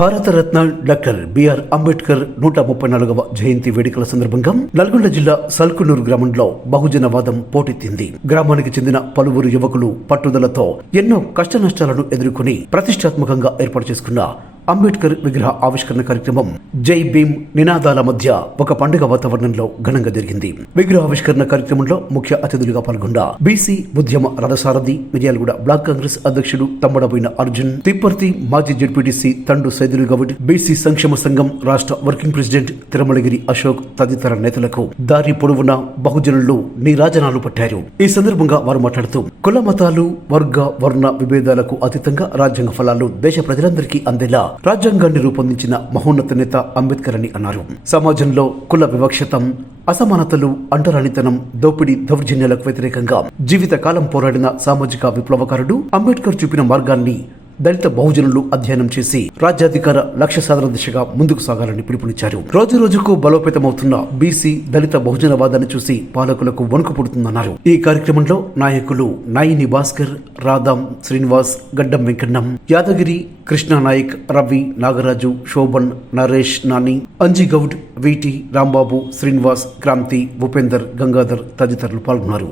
Bharat Ratna doctor BR Ambedkar నూట ముప్పై నాలుగవ జయంతి వేడుకల సందర్భంగా నల్గొండ జిల్లా సల్కునూరు గ్రామంలో బహుజనవాదం పోటెత్తింది. గ్రామానికి చెందిన పలువురు యువకులు పట్టుదలతో ఎన్నో కష్టనష్టాలను ఎదుర్కొని ప్రతిష్టాత్మకంగా ఏర్పాటు చేసుకున్న అంబేద్కర్ విగ్రహ ఆవిష్కరణ కార్యక్రమం జై భీమ్ నినాదాల మధ్య ఒక పండుగ వాతావరణంలో ఘనంగా జరిగింది. విగ్రహ ఆవిష్కరణ కార్యక్రమంలో ముఖ్య అతిథులుగా పాల్గొన్న బీసీ ఉద్యమ రథసారథి మిర్యాలగూడ బ్లాక్ కాంగ్రెస్ అధ్యక్షుడు తమ్మడబోయిన అర్జున్ తిప్పర్తి మాజీ జడ్పీటీసీ తండు సైదులు గౌడ్ బీసీ సంక్షేమ సంఘం రాష్ట్ర వర్కింగ్ ప్రెసిడెంట్ తిరుమలగిరి అశోక్ తదితర నేతలకు దారి పొడవునా బహుజనులు నీరాజనాలు పట్టారు. ఈ సందర్భంగా వారు మాట్లాడుతూ కుల మతాలు వర్గ వర్ణ విభేదాలకు అతీతంగా రాజ్యాంగ ఫలాలు దేశ ప్రజలందరికీ అందేలా రాజ్యాంగాన్ని రూపొందించిన మహోన్నత నేత అంబేద్కర్ అని అన్నారు. సమాజంలో కుల వివక్షతం అసమానతలు అంటరానితనం దోపిడీ దౌర్జన్యాలకు వ్యతిరేకంగా జీవితకాలం పోరాడిన సామాజిక విప్లవకారుడు అంబేద్కర్ చూపిన మార్గాన్ని దళిత బహుజనులు అధ్యయనం చేసి రాజ్యాధికార లక్ష్య సాధన దిశగా ముందుకు సాగాలని పిలుపునిచ్చారు. రోజు రోజుకు బలోపేతమవుతున్న బీసీ దళిత బహుజనవాదాన్ని చూసి పాలకులకు వణుకు పుడుతుందన్నారు. ఈ కార్యక్రమంలో నాయకులు నాయిని భాస్కర్ రాధాం శ్రీనివాస్ గడ్డం వెంకన్నం యాదగిరి కృష్ణా నాయక్ రవి నాగరాజు శోభన్ నరేష్ నాని అంజిగౌడ్ విటి రాంబాబు శ్రీనివాస్ క్రాంతి భూపేందర్ గంగాధర్ తదితరులు పాల్గొన్నారు.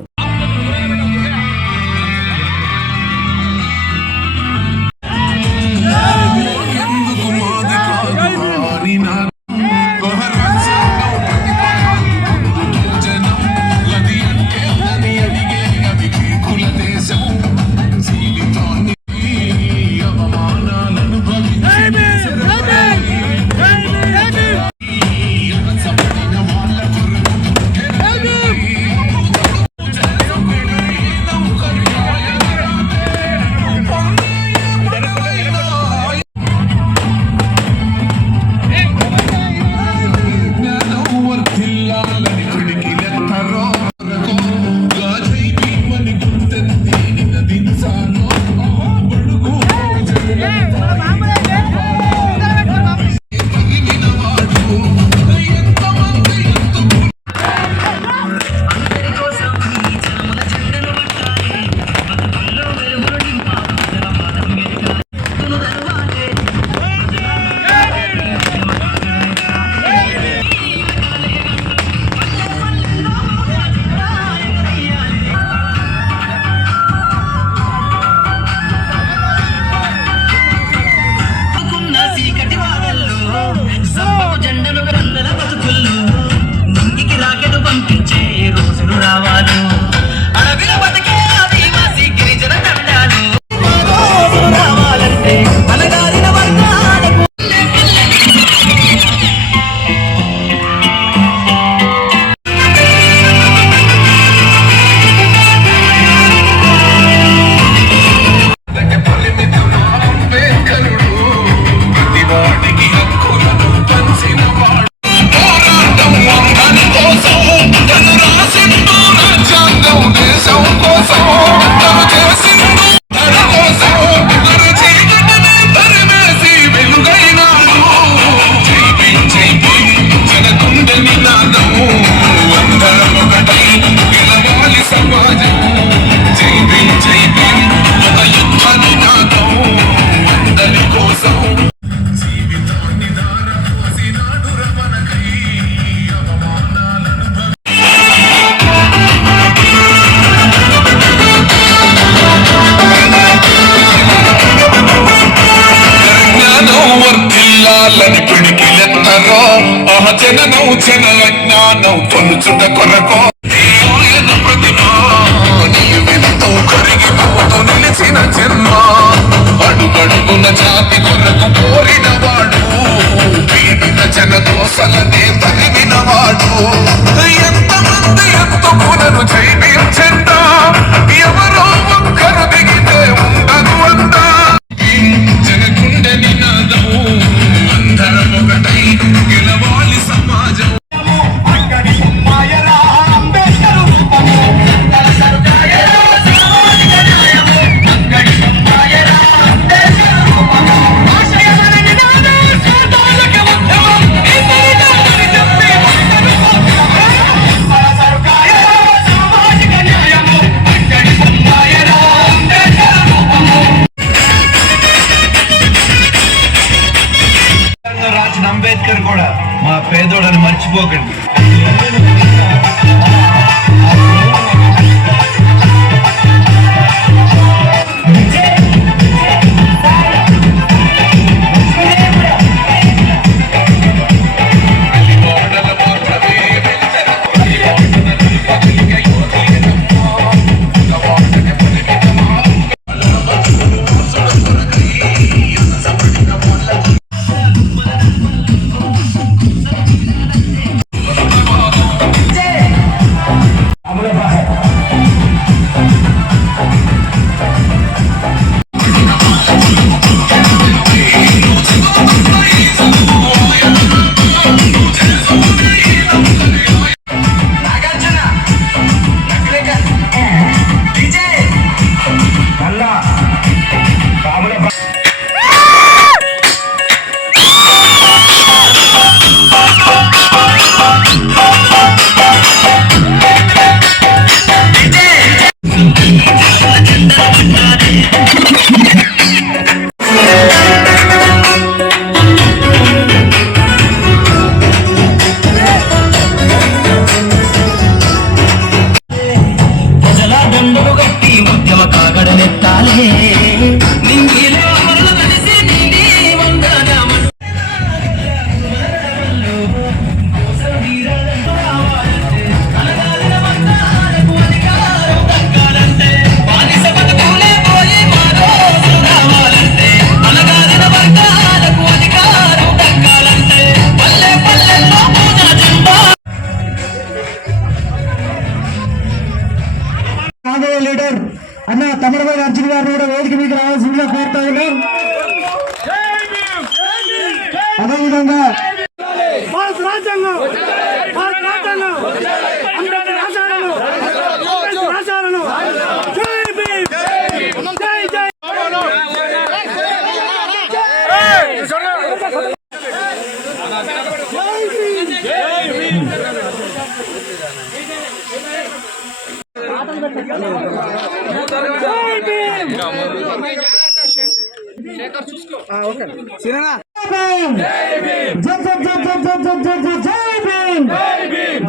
సిరేనా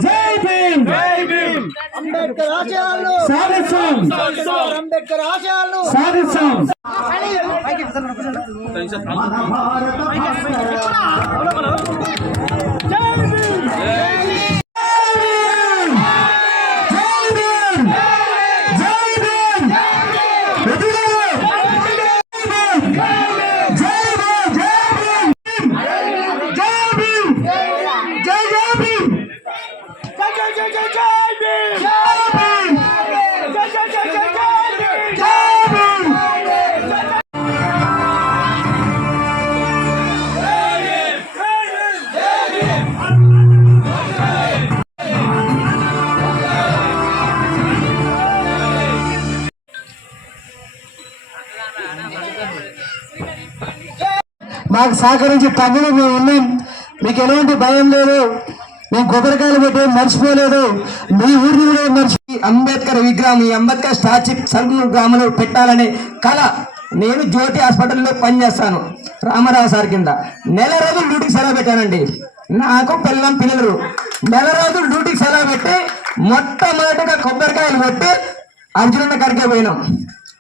జై భీమ్ జై భీమ్ అంబేద్కర్ ఆశయాలను సాధిస్తాం అంబేద్కర్ ఆశయాలను సాధిస్తాం మాకు సహకరించి తగ్గులు మేము ఉన్నాం. మీకు ఎలాంటి భయం లేదు. మేము కొబ్బరికాయలు పెట్టి మర్చిపోలేదు. మీ ఊరిని కూడా మర్చి అంబేద్కర్ విగ్రహం ఈ అంబేద్కర్ స్టాచ్యూ సరుకులు గ్రామంలో పెట్టాలనే కళ నేను జ్యోతి హాస్పిటల్లో పనిచేస్తాను. రామారావు సార్ కింద. నెల రోజులు డ్యూటీకి సెలవు పెట్టానండి. నాకు పిల్లం పిల్లలు. నెల రోజులు డ్యూటీకి సెలవు పెట్టి మొట్టమొదటిగా కొబ్బరికాయలు కొట్టి అర్జునన్న కాడికే పోయినాం.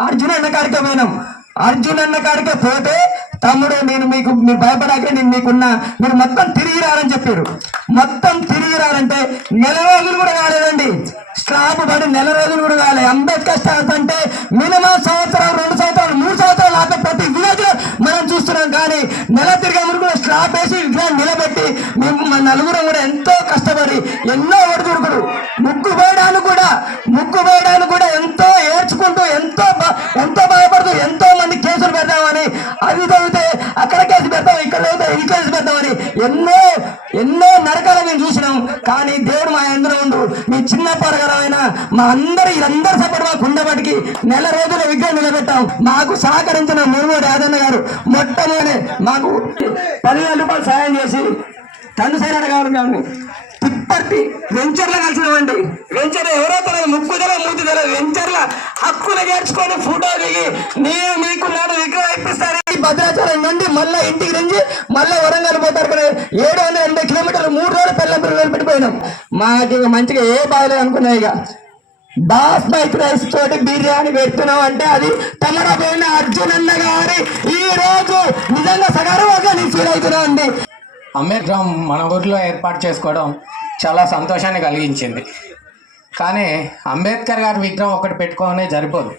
అర్జునన్న కాడికే పోయినాం. అర్జున్ అన్న కాడికే పోతే తమ్ముడు నేను మీకు మీరు భయపడాకే నేను మీకున్నా మీరు మొత్తం తిరిగి రారని చెప్పారు. మొత్తం తిరిగి రారంటే నెల రోజులు కూడా కాలేదండి. స్టాప్ పడి నెల రోజులు కూడా కాలేదు అంబేద్కర్ స్టాప్ అంటే మినిమం సంవత్సరం రెండు సంవత్సరాలు మూడు సంవత్సరాలు ఆపే ప్రతి విలేజ్ మనం చూస్తున్నాం. కానీ నెల తిరిగే కూడా స్టాప్ వేసి విగ్రహం నిలబెట్టి మేము మా నలుగురం కూడా ఎంతో కష్టపడి ఎన్నో ఒడిదుడుకుడు ముగ్గు వేయడానికి కూడా ముగ్గు వేయడానికి కూడా ఎంతో ఏడ్చుకుంటూ ఎంతో బా- ఎంతో కేసు ఇక్కడ ఎన్నో ఎన్నో నరకాలు మేము చూసినాం. కానీ దేవుడు మా అందరూ ఉండు. మీ చిన్న పరగరమైన మా అందరి అందరి సపోర్ట్ మాకు ఉండబడికి నెల రోజుల విగ్రహం నిలబెట్టాం. మాకు సహకరించిన మురుగు రాజన్న గారు మొట్టమొదటి మాకు పదివేల రూపాయలు సాయం చేసి తండ్రి సైనా కావాలి ఇప్పటి వెంచర్ల వెంచర్లో వెంచర్ ఎవరో తెలియదు ముక్కు ధర మూతి ధర వెంచర్ల హక్కులు చేర్చుకొని ఫోటో దిగి నేను మీకు నాడు విగ్రహం భద్రాచలం నుండి మళ్ళీ ఇంటికి నుంచి మళ్ళీ వరంగల్ పోతారు కదా. ఏడు వందల ఎనభై కిలోమీటర్లు మూడు రోజులు పెళ్ళంపల్లి మాకు ఇక మంచిగా ఏ బాగలేదు అనుకున్నాయి ఇక. బాస్మతి రైస్ తోటి బిర్యానీ పెడుతున్నాం అంటే అది తమరపోయిన అర్జున్ అన్న గారి ఈ రోజు నిజంగా సగర్వంగా నేను ఫీల్ అవుతున్నా అండి అంబేద్కర్ మన ఊర్లో ఏర్పాటు చేసుకోవడం చాలా సంతోషాన్ని కలిగించింది. కానీ అంబేద్కర్ గారి విగ్రహం ఒకటి పెట్టుకోనే సరిపోదు.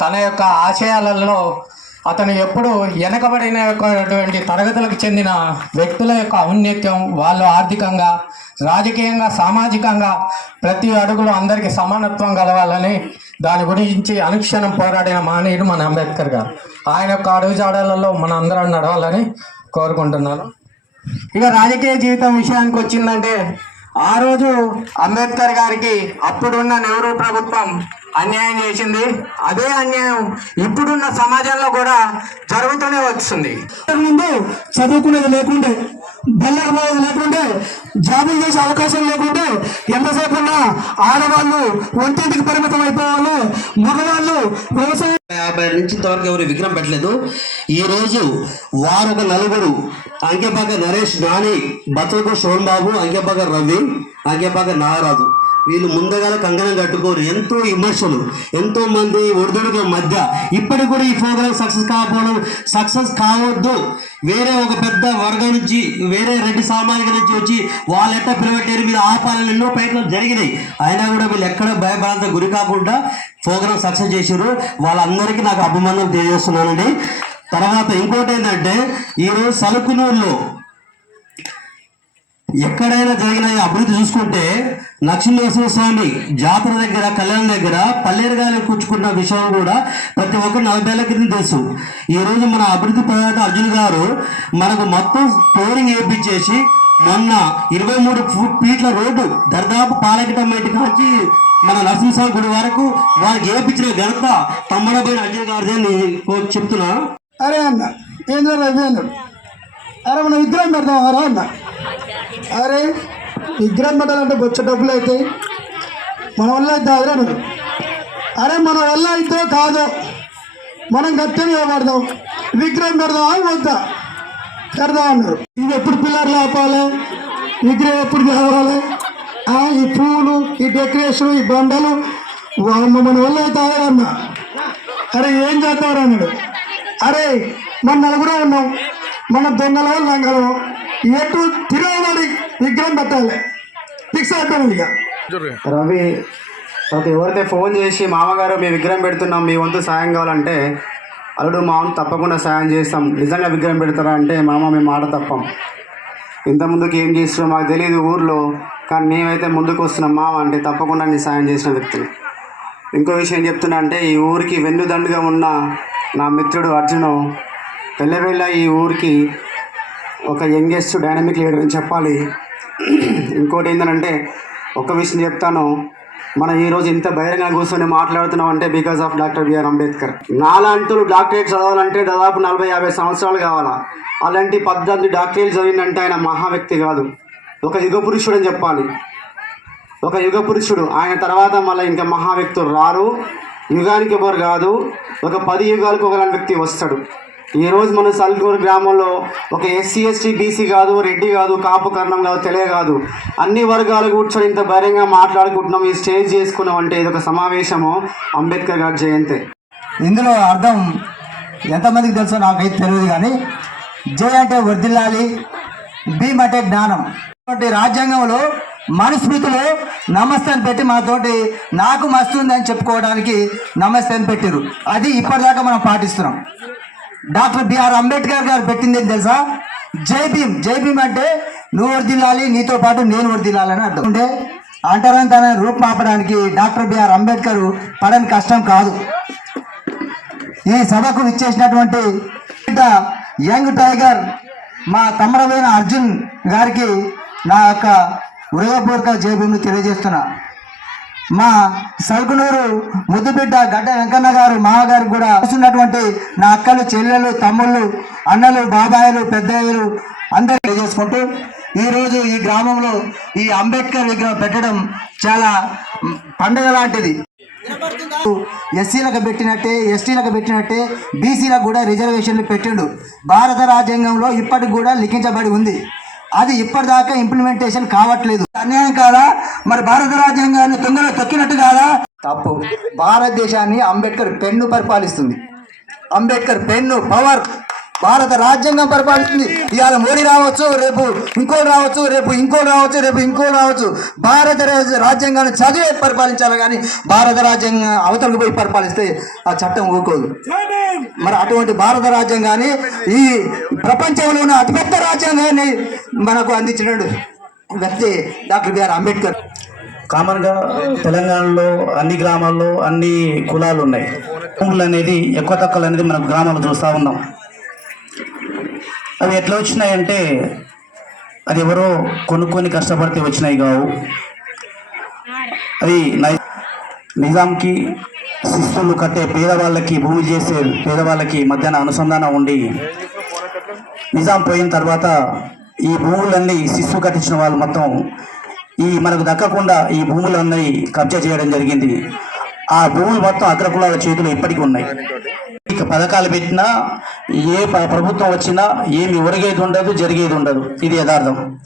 తన యొక్క ఆశయాలలో అతను ఎప్పుడు వెనకబడినటువంటి తరగతులకు చెందిన వ్యక్తుల యొక్క ఔన్నత్యం వాళ్ళు ఆర్థికంగా రాజకీయంగా సామాజికంగా ప్రతి అడుగులో అందరికీ సమానత్వం కలవాలని దాని గురించి అనుక్షణం పోరాడిన మానేయుడు మన అంబేద్కర్ గారు. ఆయన యొక్క అడుగుజాడలలో మన అందరం నడవాలని కోరుకుంటున్నాను. ఇక రాజకీయ జీవితం విషయానికి వచ్చిందంటే ఆ రోజు అంబేద్కర్ గారికి అప్పుడున్న నెహ్రూ ప్రభుత్వం అన్యాయం చేసింది. అదే అన్యాయం ఇప్పుడున్న సమాజంలో కూడా జరుగుతూనే వస్తుంది. ముందు చదువుకునేది లేకుండే బెల్లకి పోయేది లేకుంటే జాబులు చేసే అవకాశం లేకుంటే ఎంతసేపు ఉన్నా ఆడవాళ్ళు ఒంటింటికి పరిమితం అయిపోవాలి. మగవాళ్ళు వ్యవసాయం యాభై నుంచి ఇంతవరకు ఎవరు విగ్రహం పెట్టలేదు. ఈ రోజు వారు ఒక నలుగురు అంకెపాక నరేష్ నాని బతలకు శోభన్ బాబు అంకెపాక రవి అంకెపాక నాగరాజు. వీళ్ళు ముందగాల కంకణం కట్టుకోరు. ఎంతో విమర్శలు ఎంతో మంది ఒడిదుడుకుల మధ్య. ఇప్పటికి కూడా ఈ ప్రోగ్రామ్ సక్సెస్ కాకపోవడం సక్సెస్ కావద్దు. వేరే ఒక పెద్ద వర్గం నుంచి వేరే రెడ్డి సామాజిక నుంచి వచ్చి వాళ్ళు ఎట్లా పిలవట్టారు మీద ఆపాలని ఎన్నో ప్రయత్నాలు జరిగినాయి. అయినా కూడా వీళ్ళు ఎక్కడ భయపడంత గురి కాకుండా ప్రోగ్రామ్ సక్సెస్ చేశారు. వాళ్ళందరికీ నాకు అభిమానం తెలియజేస్తున్నానండి. తర్వాత ఇంకోటి ఏంటంటే ఈరోజు సలుకునూరులో ఎక్కడైనా జరిగిన అభివృద్ధి చూసుకుంటే లక్ష్మీనరసింహ స్వామి జాతర దగ్గర కళ్యాణం దగ్గర పల్లేరుగాలి కూర్చుకున్న విషయం కూడా ప్రతి ఒక్కరు నలభై క్రితం తెలుసు. ఈ రోజు మన అభివృద్ధి ప్రదాత అర్జున్ గారు మనకు మొత్తం ఫ్లోరింగ్ వేయించేసి మొన్న ఇరవై మూడు ఫీట్ల రోడ్డు దర్దాపు పాలకిటమ్మటి కాంచి మన నరసింహస్వామి గుడి వరకు వారికి వేయించిన ఘనత తమ్మడబోయిన అర్జున్ గారిదే నేను చెప్తున్నా. అరే అన్న ఏం అరే మన విగ్రహం పెడదాం రా అన్న? అరే విగ్రహం పెట్టాలంటే బొచ్చ డబ్బులు అయితే మన వల్ల అయితే అదే అన్నారు అరే మన వల్ల అయితే కాదు. మనం గట్టిగా పడదాం విగ్రహం పెడదాం అని వద్దా? పెడదాం అన్నారు. ఇది ఎప్పుడు పిల్లర్లు ఆపాలి? విగ్రహం ఎప్పుడు కావాలి? ఆ, ఈ పూలు ఈ డెకరేషన్ ఈ బండలు వామ్మ మన వల్ల అయితే అన్నా. అరే ఏం చేద్దాం అన్నాడు. అరే మన నలుగురే ఉన్నాం. మన దొంగలో లంగలో. ఎటు తిరగబడి విగ్రహం పెట్టాలి. ఫిక్స్ రవి ప్రతి ఎవరైతే ఫోన్ చేసి మామగారు మీ విగ్రహం పెడుతున్నాం మీ వంతు సాయం కావాలంటే అల్లుడు మామ తప్పకుండా సాయం చేస్తాం. నిజంగా విగ్రహం పెడతారా అంటే మామ మేము మాట తప్పం. ఇంత ముందుకు ఏం చేస్తున్నాం మాకు తెలియదు ఊర్లో కానీ మేమైతే ముందుకు వస్తున్నాం మామ అంటే తప్పకుండా నేను సాయం చేసిన వ్యక్తిని. ఇంకో విషయం చెప్తున్నా అంటే ఈ ఊరికి వెన్నుదండుగా ఉన్న నా మిత్రుడు అర్జును వెళ్ళవెళ్ళ ఈ ఊరికి ఒక యంగెస్ట్ డైనమిక్ లీడర్ అని చెప్పాలి. ఇంకోటి ఏంటంటే ఒక విషయం చెప్తాను. మనం ఈరోజు ఇంత బహిరంగ కూర్చొని మాట్లాడుతున్నాం అంటే because of doctor B R Ambedkar. నాలాంటి డాక్టరేట్ చదవాలంటే దాదాపు నలభై యాభై సంవత్సరాలు కావాలా? అలాంటి పద్ధతి డాక్టరేట్ చదివిందంటే ఆయన మహా వ్యక్తి కాదు. ఒక యుగ పురుషుడు అని చెప్పాలి. ఒక యుగ పురుషుడు. ఆయన తర్వాత మళ్ళీ ఇంకా మహా వ్యక్తులు రారు. యుగానికి ఎవరు కాదు. ఒక పది యుగాలకు ఒకలాంటి వ్యక్తి వస్తాడు. ఈరోజు మన సల్కూరు గ్రామంలో ఒక ఎస్సీ ఎస్టీ బీసీ కాదు రెడ్డి కాదు కాపు కర్ణం కాదు తెలియ కాదు. అన్ని వర్గాలు కూర్చొని ఇంత భయంగా మాట్లాడుకుంటున్నాం ఈ స్టేజ్ చేసుకున్నాం అంటే ఇది ఒక సమావేశము. అంబేద్కర్ గారి జయంతి. ఇందులో అర్థం ఎంతమందికి తెలుసో నాకైతే తెలియదు కానీ జై అంటే వర్దిల్లాలి భీమ్ అంటే జ్ఞానం. కాబట్టి రాజ్యాంగంలో మనుస్మృతిలో నమస్తే అని పెట్టి మనతోటి నాకు మస్తుంది అని చెప్పుకోవడానికి నమస్తే అని పెట్టారు అది ఇప్పటిదాకా మనం పాటిస్తున్నాం. డాక్టర్ బిఆర్ అంబేద్కర్ గారు పెట్టింది ఏం తెలుసా? జై భీమ్ జై భీమ్ అంటే నువ్వు వర్దిల్లాలి నీతో పాటు నేను వర్దిల్లాలని అర్థం. అంటే తన రూపుమాపడానికి డాక్టర్ బిఆర్ అంబేద్కర్ పడని కష్టం కాదు. ఈ సభకు ఇచ్చేసినటువంటి యంగ్ టైగర్ మా తమ్ముడమైన అర్జున్ గారికి నా యొక్క హృదయపూర్వక జయభూమిని తెలియజేస్తున్నా. మా సరుకునూరు ముద్దుబిడ్డ గడ్డ వెంకన్న గారు మామగారు కూడా వస్తున్నటువంటి నా అక్కలు చెల్లెలు తమ్ముళ్ళు అన్నలు బాబాయిలు పెద్దయ్యలు అందరూ తెలియజేసుకుంటూ ఈరోజు ఈ గ్రామంలో ఈ అంబేద్కర్ విగ్రహం పెట్టడం చాలా పండుగ లాంటిది. ఎస్సీలకు పెట్టినట్టే ఎస్టీలకు పెట్టినట్టే బీసీలకు కూడా రిజర్వేషన్లు పెట్టిండు. భారత రాజ్యాంగంలో ఇప్పటికి కూడా లిఖించబడి ఉంది. అది ఇప్పటిదాకా ఇంప్లిమెంటేషన్ కావట్లేదు. అన్యాయం కాదా? మరి భారత రాజ్యాంగాన్ని తొందరలో తొక్కినట్టు కాదా? తప్పు. భారతదేశాన్ని అంబేద్కర్ పెన్ను పరిపాలిస్తుంది. అంబేద్కర్ పెన్ను పవర్ భారత రాజ్యాంగం పరిపాలిస్తుంది. ఇవాళ మోడీ రావచ్చు రేపు ఇంకోటి రావచ్చు రేపు ఇంకోటి రావచ్చు రేపు ఇంకోటి రావచ్చు. భారత రాజ్యాంగాన్ని చదివే పరిపాలించాలి కానీ భారత రాజ్యాంగం అవతలకు పోయి పరిపాలిస్తే ఆ చట్టం ఊరుకోదు. మరి అటువంటి భారత రాజ్యాంగాన్ని ఈ ప్రపంచంలో ఉన్న అతిపెద్ద రాజ్యాంగాన్ని మనకు అందించినాడు వ్యక్తి డాక్టర్ బిఆర్ అంబేద్కర్. కామన్గా తెలంగాణలో అన్ని గ్రామాల్లో అన్ని కులాలు ఉన్నాయి. భూములు అనేది ఎక్కువ తక్కువలు అనేది మనం గ్రామాలు చూస్తూ ఉన్నాం. అవి ఎట్లా వచ్చినాయంటే అది ఎవరో కొనుక్కొని కష్టపడితే వచ్చినాయి కావు. అది నై- నిజాంకి శిస్తులు కట్టే పేదవాళ్ళకి భూమి చేసే పేదవాళ్ళకి మధ్యాహ్న అనుసంధానం ఉండి నిజాం పోయిన తర్వాత ఈ భూములన్నీ శిశువు కట్టించిన వాళ్ళు మొత్తం ఈ మనకు దక్కకుండా ఈ భూములన్నీ కబ్జా చేయడం జరిగింది. ఆ భూములు మొత్తం అగ్రకులాల చేతులు ఇప్పటికీ ఉన్నాయి. పథకాలు పెట్టినా ఏ ప- ప్రభుత్వం వచ్చినా ఏమి ఒరిగేది ఉండదు జరిగేది ఉండదు. ఇది యథార్థం.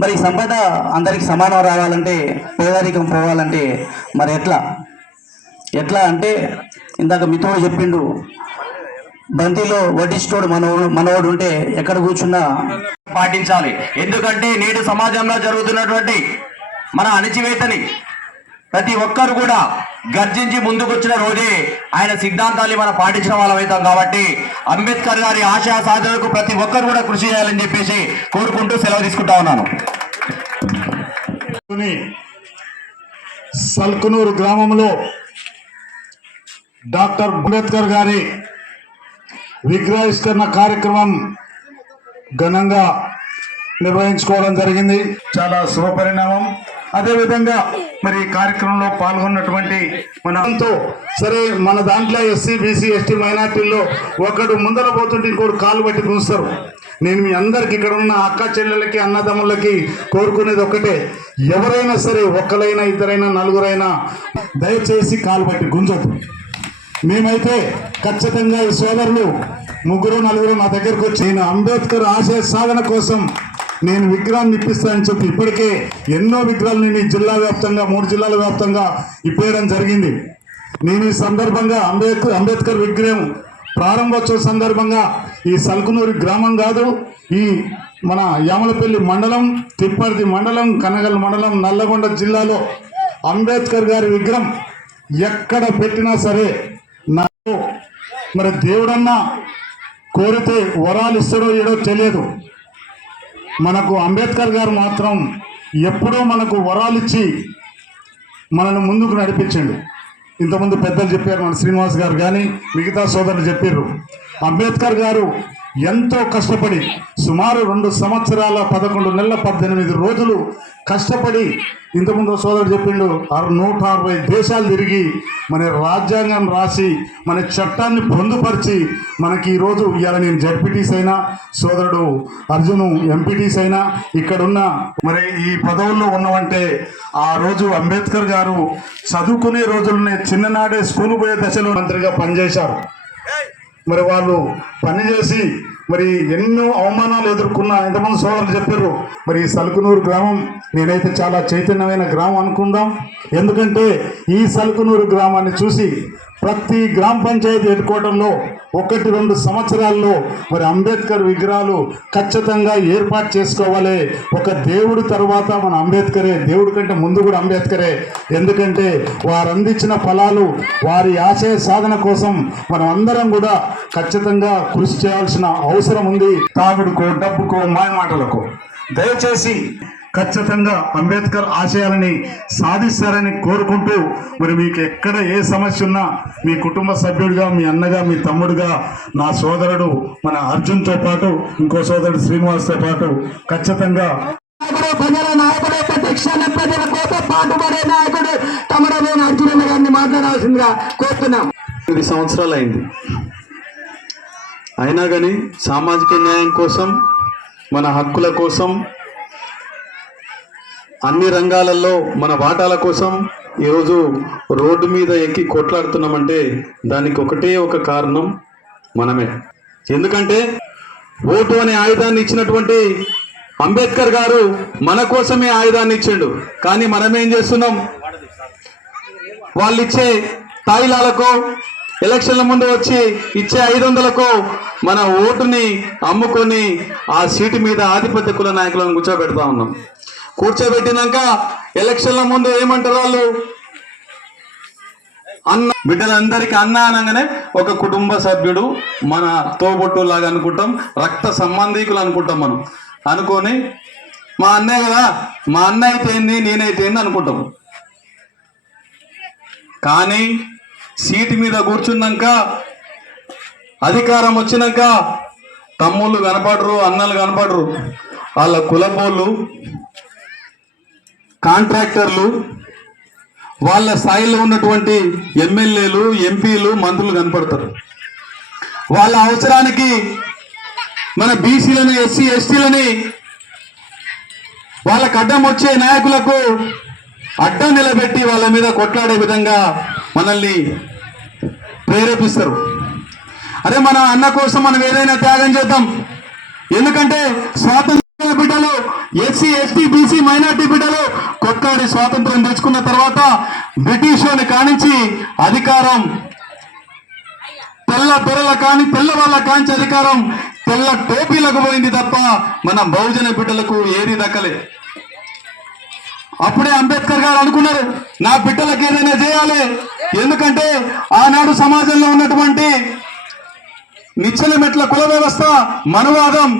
మరి సంపద అందరికి సమానం రావాలంటే పేదరికం పోవాలంటే మరి ఎట్లా? ఎట్లా అంటే ఇందాక మిత్రుడు చెప్పిండు బంతిలో వడ్డిస్తోడు మనోడు మనోడు ఉంటే ఎక్కడ కూర్చున్నా పాటించాలి. ఎందుకంటే నేడు సమాజంలో జరుగుతున్నటువంటి మన అణచివేతని ప్రతి ఒక్కరు కూడా గర్జించి ముందుకొచ్చిన రోజే ఆయన సిద్ధాంతాన్ని మనం పాటించిన వాళ్ళం అవుతాం కాబట్టి అంబేద్కర్ గారి ఆశయ సాధనకు ప్రతి ఒక్కరు కూడా కృషి చేయాలని చెప్పేసి కోరుకుంటూ సెలవు తీసుకుంటా ఉన్నాను. సల్కునూరు గ్రామంలో డాక్టర్ అంబేద్కర్ గారి విగ్రహిష్కరణ కార్యక్రమం ఘనంగా నిర్వహించుకోవడం జరిగింది. చాలా శుభపరిణామం. అదేవిధంగా మరి ఈ కార్యక్రమంలో పాల్గొన్నటువంటి మనంతో సరే మన దాంట్లో ఎస్సీ బీసీ ఎస్టీ మైనార్టీల్లో ఒకడు ముందర పోతుంటే ఇంకోటి కాలు పట్టి గుంస్తారు నేను మీ అందరికి ఇక్కడ ఉన్న అక్క చెల్లెలకి అన్నదమ్ములకి కోరుకునేది ఒక్కటే. ఎవరైనా సరే ఒక్కలైనా ఇద్దరైనా నలుగురైనా దయచేసి కాలు పట్టి గుంజొద్దు. మేమైతే ఖచ్చితంగా ఈ సోదరులు ముగ్గురు నలుగురు మా దగ్గరకు వచ్చి అంబేద్కర్ ఆశయ సాధన కోసం నేను విగ్రహాన్ని ఇప్పిస్తానని చెప్పి ఇప్పటికే ఎన్నో విగ్రహాలు నేను జిల్లా వ్యాప్తంగా మూడు జిల్లాల వ్యాప్తంగా ఇప్పేయడం జరిగింది. నేను ఈ సందర్భంగా అంబేద్కర్ అంబేద్కర్ విగ్రహం ప్రారంభోత్సవ సందర్భంగా ఈ సల్కునూరి గ్రామం కాదు ఈ మన యామలపల్లి మండలం తిప్పర్తి మండలం కనగల్ మండలం నల్లగొండ జిల్లాలో అంబేద్కర్ గారి విగ్రహం ఎక్కడ పెట్టినా సరే నాకు మరి దేవుడన్నా కోరితే వరాలు ఇస్తాడో ఏడో తెలియదు. మనకు అంబేద్కర్ గారు మాత్రం ఎప్పుడూ మనకు వరాలు ఇచ్చి మనల్ని ముందుకు నడిపించండి. ఇంతకుముందు పెద్దలు చెప్పారు మన శ్రీనివాస్ గారు కానీ మిగతా సోదరులు చెప్పారు అంబేద్కర్ గారు ఎంతో కష్టపడి సుమారు రెండు సంవత్సరాల పదకొండు నెలల పద్దెనిమిది రోజులు కష్టపడి ఇంతకుముందు సోదరుడు చెప్పిండు నూట అరవై దేశాలు తిరిగి మన రాజ్యాంగం రాసి మన చట్టాన్ని పొందుపరిచి మనకి ఈరోజు ఇవాళ నేను జడ్పీటీస్ అయినా సోదరుడు అర్జును ఎంపీటీస్ అయినా ఇక్కడున్న మరి ఈ పదవుల్లో ఉన్నవంటే ఆ రోజు అంబేద్కర్ గారు చదువుకునే రోజుల్లోనే చిన్ననాడే స్కూల్ పోయే దశలో మంత్రిగా పనిచేశారు. మరి వాళ్ళు పనిచేసి మరి ఎన్నో అవమానాలు ఎదుర్కొన్న ఎంతమంది సోదరులు చెప్పారు. మరి ఈ సలుకునూరు గ్రామం నేనైతే చాలా చైతన్యమైన గ్రామం అనుకుందాం. ఎందుకంటే ఈ సలుకునూరు గ్రామాన్ని చూసి ప్రతి గ్రామ పంచాయతీ హెడ్ క్వార్టర్లో ఒకటి రెండు సంవత్సరాల్లో మరి అంబేద్కర్ విగ్రహాలు ఖచ్చితంగా ఏర్పాటు చేసుకోవాలి. ఒక దేవుడు తర్వాత మన అంబేద్కరే దేవుడి కంటే ముందు కూడా అంబేద్కరే. ఎందుకంటే వారు అందించిన ఫలాలు వారి ఆశయ సాధన కోసం మనం అందరం కూడా ఖచ్చితంగా కృషి చేయాల్సిన అవసరం ఉంది. తాగుడుకో డబ్బుకో మాయమాటలకు. దయచేసి ఖచ్చితంగా అంబేద్కర్ ఆశయాలని సాధిస్తారని కోరుకుంటూ మరి మీకు ఎక్కడ ఏ సమస్య ఉన్నా మీ కుటుంబ సభ్యుడిగా మీ అన్నగా మీ తమ్ముడుగా నా సోదరుడు మన అర్జున్తో పాటు ఇంకో సోదరుడు శ్రీనివాస్తో పాటు ఖచ్చితంగా నాయకుడు ప్రజల నాయకుడు ప్రతిక్షణ ప్రజల కోసం పాటుపడే నాయకుడు తమరమైన అర్జున గారిని మాట్లాడాల్సిందిగా కోరుతున్నాం. ఎనిమిది సంవత్సరాలు అయింది అయినా కానీ సామాజిక న్యాయం కోసం మన హక్కుల కోసం అన్ని రంగాలలో మన వాటాల కోసం ఈరోజు రోడ్డు మీద ఎక్కి కొట్లాడుతున్నామంటే దానికి ఒకటే ఒక కారణం మనమే. ఎందుకంటే ఓటు అనే ఆయుధాన్ని ఇచ్చినటువంటి అంబేద్కర్ గారు మన కోసమే ఆయుధాన్ని ఇచ్చిండు. కానీ మనం ఏం చేస్తున్నాం? వాళ్ళు ఇచ్చే తాయిలాలకో ఎలక్షన్ల ముందు వచ్చి ఇచ్చే ఐదు వందలకో మన ఓటుని అమ్ముకొని ఆ సీటు మీద ఆధిపత్య కుల నాయకులను కూర్చోబెడతా ఉన్నాం. కూర్చోబెట్టినాక ఎలక్షన్ల ముందు ఏమంటారు వాళ్ళు? అన్న బిడ్డలందరికీ అన్న అనగానే ఒక కుటుంబ సభ్యుడు మన తోబొట్టు లాగా అనుకుంటాం రక్త సంబంధీకులు అనుకుంటాం మనం. అనుకొని మా అన్నయ్య కదా మా అన్న అయితే నేనైతేంది అనుకుంటాం. కానీ సీటు మీద కూర్చున్నాక అధికారం వచ్చినాక తమ్ముళ్ళు కనపడరు అన్నలు కనపడరు. వాళ్ళ కులపోళ్ళు కాంట్రాక్టర్లు వాళ్ళ స్థాయిలో ఉన్నటువంటి ఎమ్మెల్యేలు ఎంపీలు మంత్రులు కనపడతారు. వాళ్ళ అవసరానికి మన బీసీలని ఎస్సీ ఎస్టీలని వాళ్ళకు అడ్డం వచ్చే నాయకులకు అడ్డం నిలబెట్టి వాళ్ళ మీద కొట్లాడే విధంగా మనల్ని ప్రేరేపిస్తారు. అదే మన అన్న కోసం మనం ఏదైనా త్యాగం చేద్దాం. ఎందుకంటే స్వాతంత్ర బిడ్డలు? ఎస్సీ ఎస్టీ బీసీ మైనార్టీ బిడ్డలు కొట్లాడి స్వాతంత్రం తెచ్చుకున్న తర్వాత బ్రిటిష్ వాళ్ళని కానించి అధికారం తెల్ల తెరల కాని తెల్ల వాళ్ళ కాంచి అధికారం తెల్ల టోపీలకు పోయింది తప్ప మన బహుజన బిడ్డలకు ఏది దక్కలే. అప్పుడే అంబేద్కర్ గారు అనుకున్నారు నా బిడ్డలకు ఏదైనా చేయాలి. ఎందుకంటే ఆనాడు సమాజంలో ఉన్నటువంటి నిచ్చల మెట్ల కుల వ్యవస్థ మనవాదం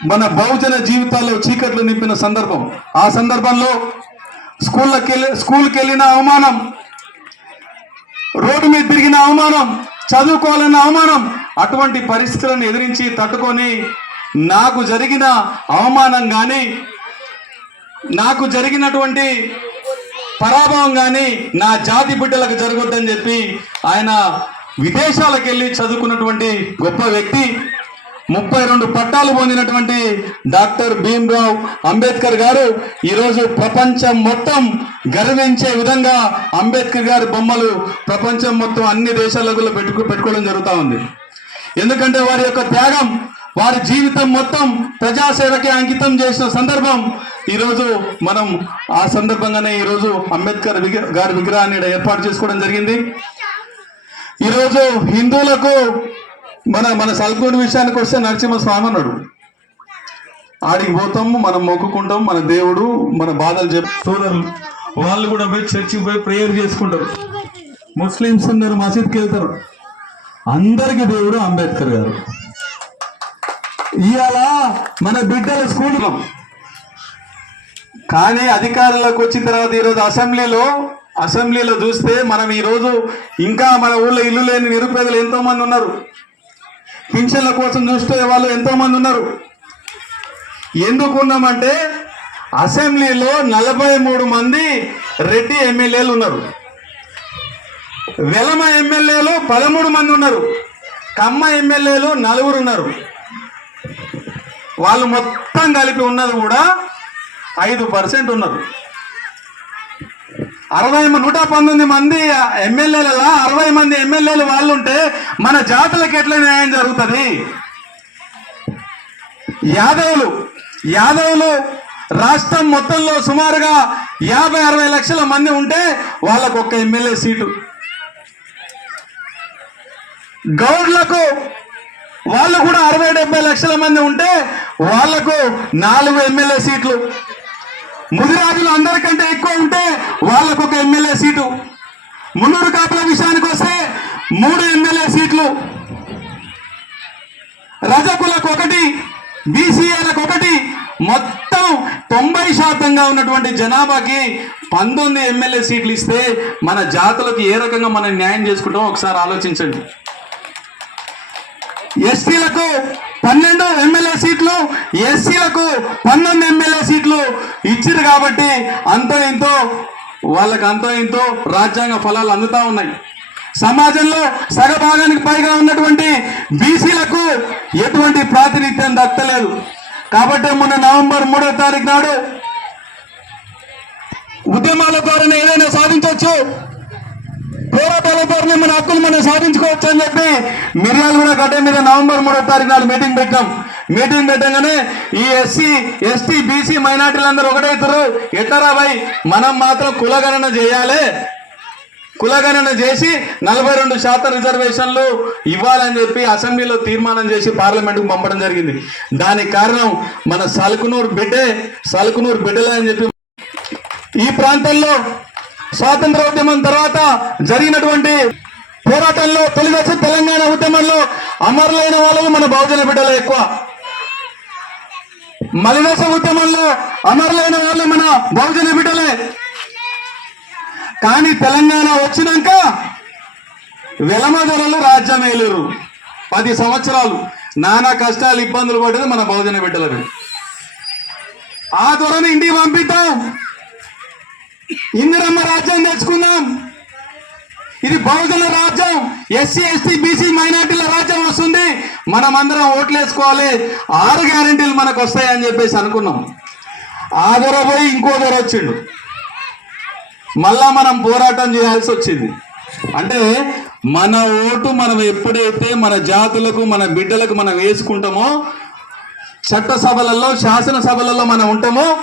మన బహుజన జీవితాల్లో చీకట్లు నింపిన సందర్భం. ఆ సందర్భంలో స్కూళ్ళకి వెళ్ళి స్కూల్కి వెళ్ళిన అవమానం రోడ్డు మీద తిరిగిన అవమానం చదువుకోవాలన్న అవమానం అటువంటి పరిస్థితులను ఎదిరించి తట్టుకొని నాకు జరిగిన అవమానం కానీ నాకు జరిగినటువంటి పరాభవం కానీ నా జాతి బిడ్డలకు జరగొద్దని చెప్పి ఆయన విదేశాలకు వెళ్ళి చదువుకున్నటువంటి గొప్ప వ్యక్తి ముప్పై రెండు పట్టాలు పొందినటువంటి డాక్టర్ భీమ్రావ్ అంబేద్కర్ గారు ఈరోజు ప్రపంచం మొత్తం గర్వించే విధంగా అంబేద్కర్ గారి బొమ్మలు ప్రపంచం మొత్తం అన్ని దేశాలకు పెట్టుకు పెట్టుకోవడం జరుగుతూ ఉంది. ఎందుకంటే వారి యొక్క త్యాగం వారి జీవితం మొత్తం ప్రజాసేవకి అంకితం చేసిన సందర్భం ఈరోజు మనం ఆ సందర్భంగానే ఈరోజు అంబేద్కర్ గారి విగ్రహాన్ని ఏర్పాటు చేసుకోవడం జరిగింది. ఈరోజు హిందువులకు మన మన సల్కూరు విషయానికి వస్తే నరసింహ స్వామి అన్నాడు. ఆడికి పోతాము మనం మొక్కుకుంటాం మన దేవుడు మన బాధలు చెప్ సోదరులు వాళ్ళు కూడా పోయి చర్చికి పోయి ప్రేయర్ చేసుకుంటారు. ముస్లిమ్స్ ఉన్నారు మసీద్కి వెళ్తారు. అందరికి దేవుడు అంబేద్కర్ గారు. ఇవాళ మన బిడ్డలు స్కూల్ కానీ అధికారంలోకి వచ్చిన తర్వాత ఈరోజు అసెంబ్లీలో అసెంబ్లీలో చూస్తే మనం ఈరోజు ఇంకా మన ఊళ్ళో ఇల్లు లేని నిరుపేదలు ఎంతో మంది ఉన్నారు. పింఛన్ల కోసం చూస్తే వాళ్ళు ఎంతోమంది ఉన్నారు. ఎందుకు ఉన్నామంటే అసెంబ్లీలో నలభై మూడు మంది రెడ్డి ఎమ్మెల్యేలు ఉన్నారు. వెలమ ఎమ్మెల్యేలు పదమూడు మంది ఉన్నారు. కమ్మ ఎమ్మెల్యేలు నలుగురు ఉన్నారు. వాళ్ళు మొత్తం కలిపి ఉన్నది కూడా ఐదు పర్సెంట్ ఉన్నారు. అరవై నూట పంతొమ్మిది మంది ఎమ్మెల్యేలలో అరవై మంది ఎమ్మెల్యేలు వాళ్ళు ఉంటే మన జాతులకు ఎట్లా న్యాయం జరుగుతుంది? యాదవులు యాదవులు రాష్ట్రం మొత్తంలో సుమారుగా యాభై అరవై లక్షల మంది ఉంటే వాళ్ళకు ఒక్క ఎమ్మెల్యే సీటు. గౌడ్లకు వాళ్ళు కూడా అరవై డెబ్బై లక్షల మంది ఉంటే వాళ్ళకు నాలుగు ఎమ్మెల్యే సీట్లు. ముదిరాజులు అందరికంటే ఎక్కువ ఉంటే వాళ్ళకు ఒక ఎమ్మెల్యే సీటు. మున్నూరు కాపుల విషయానికి వస్తే మూడు ఎమ్మెల్యే సీట్లు. రజకులకు ఒకటి బీసీఏలకు ఒకటి మొత్తం తొంభై శాతంగా ఉన్నటువంటి జనాభాకి పంతొమ్మిది ఎమ్మెల్యే సీట్లు ఇస్తే మన జాతులకు ఏ రకంగా మనం న్యాయం చేసుకుంటామో ఒకసారి ఆలోచించండి. ఎస్టీలకు పన్నెండు ఎమ్మెల్యే సీట్లు ఎస్సీలకు పన్నెండు ఎమ్మెల్యే సీట్లు ఇచ్చిరు కాబట్టి అంతో ఇంతో వాళ్ళకి అంతో ఇంతో రాజ్యాంగ ఫలాలు అందుతా ఉన్నాయి. సమాజంలో సగభాగానికి పైగా ఉన్నటువంటి బీసీలకు ఎటువంటి ప్రాతినిధ్యం దక్కలేదు. కాబట్టి మొన్న నవంబర్ మూడో తారీఖు నాడు ఉద్యమాల ద్వారా ఏదైనా సాధించవచ్చు పోరాటాల మన హక్కులు మనం సాధించుకోవచ్చు అని చెప్పి మిర్యాల కూడా గడ్డ మీద నవంబర్ మూడో తారీఖు నాడు మీటింగ్ పెట్టాం. మీటింగ్ పెట్టగానే ఈ ఎస్సీ ఎస్టీ బీసీ మైనార్టీలందరూ ఒకటైతారు ఎట్టరా భయ్ మనం మాత్రం కులగణన చేయాలి. కులగణన చేసి నలభై రెండు శాతం రిజర్వేషన్లు ఇవ్వాలని చెప్పి అసెంబ్లీలో తీర్మానం చేసి పార్లమెంట్కు పంపడం జరిగింది. దానికి కారణం మన సలుకునూరు బిడ్డే సలుకునూరు బిడ్డలే అని చెప్పి ఈ ప్రాంతంలో స్వాతంత్ర ఉద్యమం తర్వాత జరిగినటువంటి పోరాటంలో తొలిదశ తెలంగాణ ఉద్యమంలో అమరులైన వాళ్ళు మన బహుజన బిడ్డలు ఎక్కువ. మలిదశ ఉద్యమంలో అమరులైన వాళ్ళు మన బహుజన బిడ్డలే. కానీ తెలంగాణ వచ్చినాక వెలమధరలు రాజ్యం పది సంవత్సరాలు నానా కష్టాలు ఇబ్బందులు పడ్డది మన బహుజన బిడ్డలని ఆ త్వరను ఇంటికి పంపిద్దాం. ఇందిరమ్మ రాజ్యం తెచ్చుకుందాం. ఇది బహుజన రాజ్యం. ఎస్సీ ఎస్టీ బీసీ మైనార్టీల రాజ్యం వస్తుంది. మనం అందరం ఓట్లు వేసుకోవాలి ఆరు గ్యారెంటీలు మనకు వస్తాయని చెప్పేసి అనుకున్నాం. ఆ ధర పోయి ఇంకో ధర వచ్చిండు. మళ్ళా మనం పోరాటం చేయాల్సి వచ్చింది. అంటే మన ఓటు మనం ఎప్పుడైతే మన జాతులకు మన బిడ్డలకు మనం వేసుకుంటామో చట్టసభలలో శాసనసభలలో మనం ఉంటామో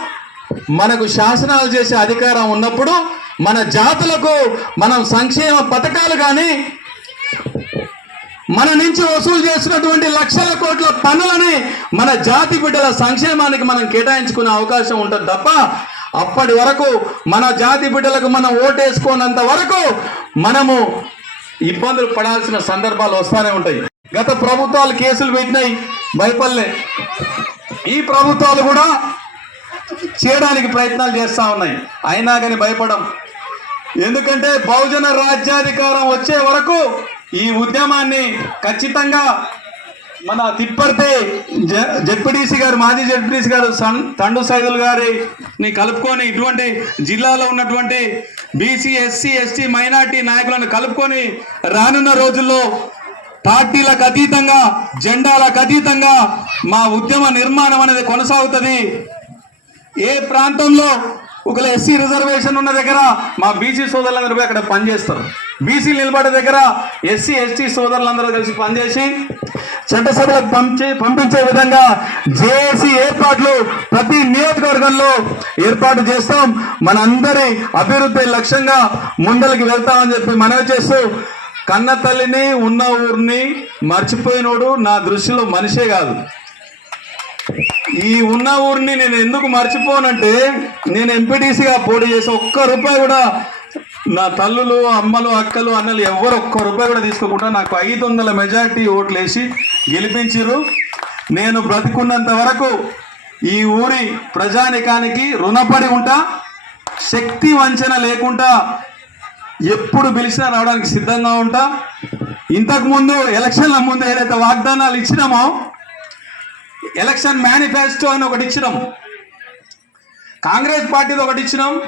మనకు శాసనాలు చేసే అధికారం ఉన్నప్పుడు మన జాతులకు మనం సంక్షేమ పథకాలు కానీ మన నుంచి వసూలు చేసినటువంటి లక్షల కోట్ల పనులని మన జాతి బిడ్డల సంక్షేమానికి మనం కేటాయించుకునే అవకాశం ఉంటుంది తప్ప అప్పటి వరకు మన జాతి బిడ్డలకు మనం ఓటేసుకున్నంత వరకు మనము ఇబ్బందులు పడాల్సిన సందర్భాలు వస్తూనే ఉంటాయి. గత ప్రభుత్వాలు కేసులు పెట్టినాయి భయపడలే ఈ ప్రభుత్వాలు కూడా చేయడానికి ప్రయత్నాలు చేస్తా ఉన్నాయి. అయినా కానీ భయపడం. ఎందుకంటే బహుజన రాజ్యాధికారం వచ్చే వరకు ఈ ఉద్యమాన్ని ఖచ్చితంగా మన తిప్పర్తి జెడ్పీటీసీ గారు మాజీ జెడ్పీటీసీ గారు సన్ తండు సైదుల్ గారిని కలుపుకొని ఇటువంటి జిల్లాలో ఉన్నటువంటి బీసీ ఎస్సీ ఎస్టీ మైనార్టీ నాయకులను కలుపుకొని రానున్న రోజుల్లో పార్టీలకు అతీతంగా జెండాలకు అతీతంగా మా ఉద్యమ నిర్మాణం అనేది కొనసాగుతుంది. ఏ ప్రాంతంలో ఒక ఎస్సీ రిజర్వేషన్ ఉన్న దగ్గర మా బీసీ సోదరులందరూ పోయి అక్కడ పనిచేస్తారు? బీసీ నిలబడే దగ్గర ఎస్సీ ఎస్టీ సోదరులందరూ కలిసి పనిచేసి చట్టసభలకు పంపి పంపించే విధంగా జేఏసీ ఏర్పాట్లు ప్రతి నియోజకవర్గంలో ఏర్పాటు చేస్తాం. మనందరి అభివృద్ధి లక్ష్యంగా ముందరికి వెళ్తామని చెప్పి మనవి చేస్తూ కన్న తల్లిని ఉన్న ఊరిని మర్చిపోయినోడు నా దృష్టిలో మనిషే కాదు. ఈ ఉన్న ఊరిని నేను ఎందుకు మర్చిపోనంటే నేను ఎంపీటీసీగా పోటీ చేసి ఒక్క రూపాయి కూడా నా తల్లులు అమ్మలు అక్కలు అన్నలు ఎవరు ఒక్క రూపాయి కూడా తీసుకోకుండా నాకు ఐదు వందల మెజార్టీ ఓట్లు వేసి గెలిపించారు నేను బ్రతికున్నంత వరకు ఈ ఊరి ప్రజానికానికి రుణపడి ఉంటా శక్తి వంచన లేకుండా ఎప్పుడు పిలిచినా రావడానికి సిద్ధంగా ఉంటా. ఇంతకుముందు ఎలక్షన్ల ముందు ఏదైతే వాగ్దానాలు ఇచ్చినామో ఎలక్షన్ మేనిఫెస్టో అని ఒకటి ఇచ్చినాం. కాంగ్రెస్ పార్టీది ఒకటి ఇచ్చినాం.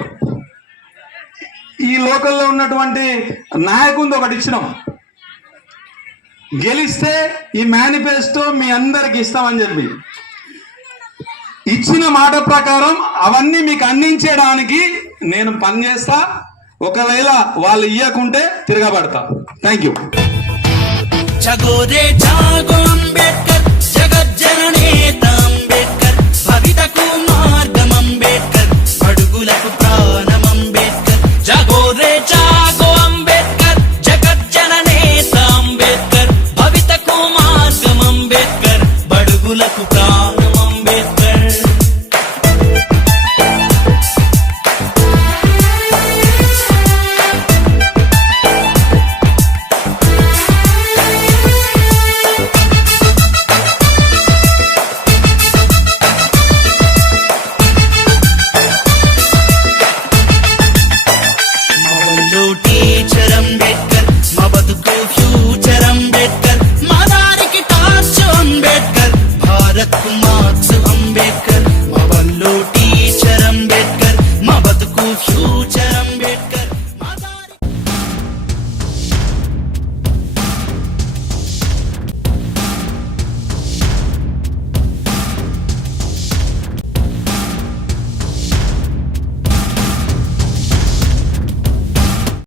ఈ లోకల్లో ఉన్నటువంటి నాయకుడిది ఒకటి ఇచ్చినాం. గెలిస్తే ఈ మేనిఫెస్టో మీ అందరికి ఇస్తామని చెప్పి. ఇచ్చిన మాట ప్రకారం అవన్నీ మీకు అందించడానికి నేను పనిచేస్తా. ఒకవేళ వాళ్ళు ఇయ్యకుంటే తిరగబడతా. Thank you Ambedkar